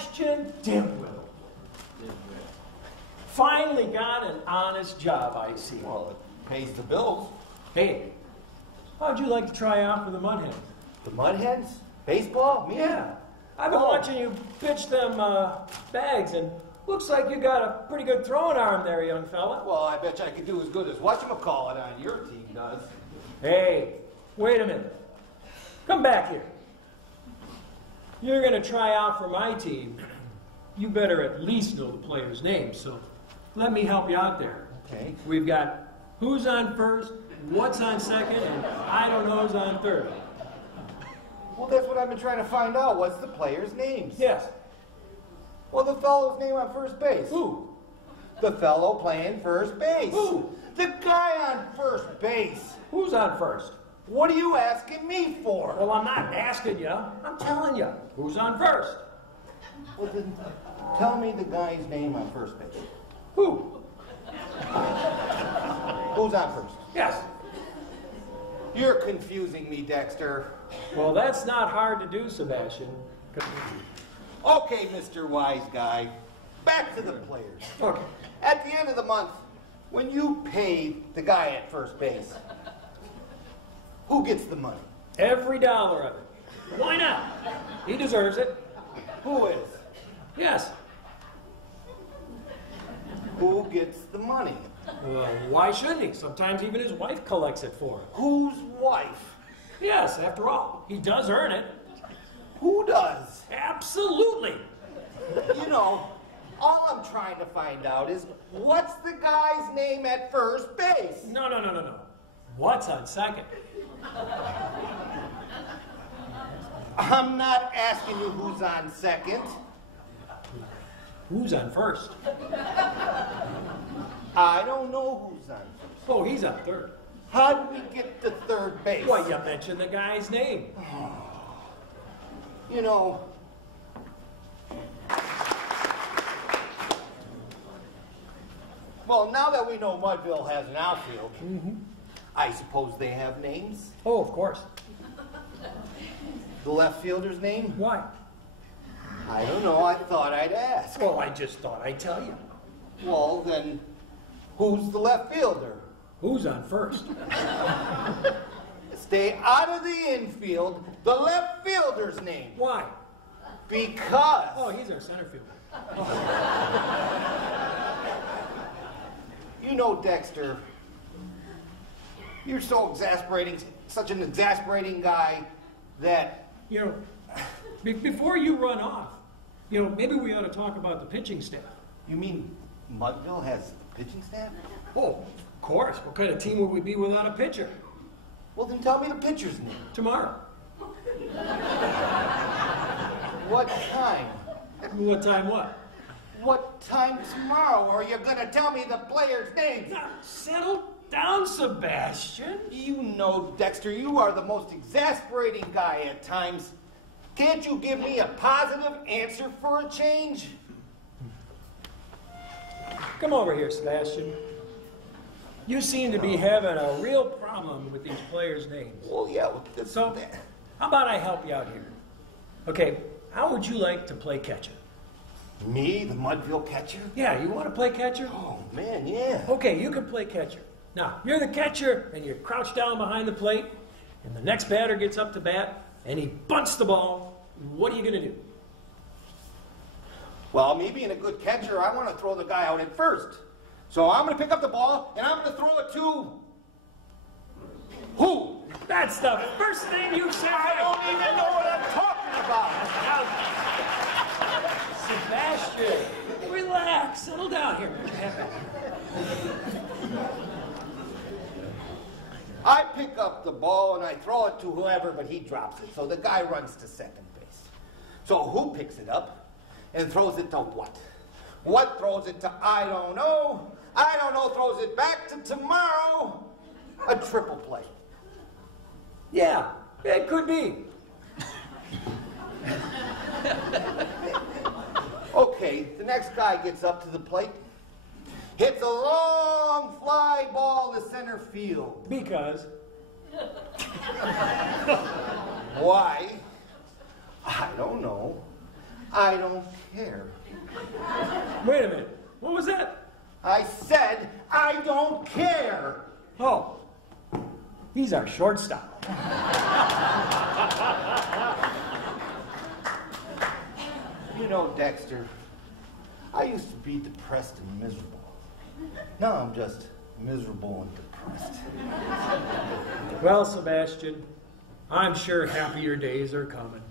Sebastian Dimwit. Finally got an honest job, I see. Well, it pays the bills. Hey, how'd you like to try out for the Mudhens? The Mudhens? Baseball? Me? Yeah. I've been watching you pitch them bags, and looks like you got a pretty good throwing arm there, young fella. Well, I bet you I could do as good as whatchamacallit on your team does. Hey, wait a minute. Come back here. You're going to try out for my team. You better at least know the players' names, so let me help you out there. Okay. We've got who's on first, what's on second, and I don't know who's on third. Well, that's what I've been trying to find out. What's the players' names? Yes. Well, the fellow's name on first base. Who? The fellow playing first base. Who? The guy on first base. Who's on first? What are you asking me for? Well, I'm not asking you. I'm telling you. Who's on first? Well, then tell me the guy's name on first base. Who? Who's on first? Yes. You're confusing me, Dexter. Well, that's not hard to do, Sebastian. Okay, Mr. Wise Guy. Back to the players. Okay. At the end of the month, when you pay the guy at first base, who gets the money? Every dollar of it. Why not? He deserves it. Who is? Yes. Who gets the money? Well, why shouldn't he? Sometimes even his wife collects it for him. Whose wife? Yes, after all, he does earn it. Who does? Absolutely. You know, all I'm trying to find out is what's the guy's name at first base? No. What's on second? I'm not asking you who's on second. Who's on first? I don't know who's on first. Oh, he's on third. How do we get to third base? Why, you mentioned the guy's name. You know, well, now that we know Mudville has an outfield, I suppose they have names? Oh, of course. The left fielder's name? Why? I don't know. I thought I'd ask. Well, I just thought I'd tell you. Well, then, who's the left fielder? Who's on first? Stay out of the infield. The left fielder's name. Why? Because. Oh, he's our center fielder. You know, Dexter, you're so exasperating, such an exasperating guy that. You know, before you run off, you know, maybe we ought to talk about the pitching staff. You mean Mudville has a pitching staff? Oh, of course. What kind of team would we be without a pitcher? Well, then tell me the pitcher's name. Tomorrow. What time? What time what? What time tomorrow are you going to tell me the player's name? Now, settle down, Sebastian. You know, Dexter, you are the most exasperating guy at times. Can't you give me a positive answer for a change? Come over here, Sebastian. You seem to be having a real problem with these players' names. Well, yeah. So, how about I help you out here? Okay, how would you like to play catcher? Me, the Mudville catcher? Yeah, you want to play catcher? Oh, man, yeah. Okay, you can play catcher. Now, you're the catcher, and you're crouched down behind the plate, and the next batter gets up to bat, and he bunts the ball. What are you going to do? Well, me being a good catcher, I want to throw the guy out at first. So I'm going to pick up the ball, and I'm going to throw it to... Who? That's the first thing you said. I don't even know what I'm talking about. Sebastian, relax. Settle down here. I pick up the ball, and I throw it to whoever, but he drops it. So the guy runs to second base. So who picks it up and throws it to what? What throws it to I don't know. I don't know throws it back to tomorrow. A triple play. Yeah, it could be. Okay, the next guy gets up to the plate, hits a long fly ball to center field. Because? Why? I don't know. I don't care. Wait a minute. What was that? I said I don't care. Oh, he's our shortstop. You know, Dexter, I used to be depressed and miserable. Now I'm just miserable and depressed. Well, Sebastian, I'm sure happier days are coming.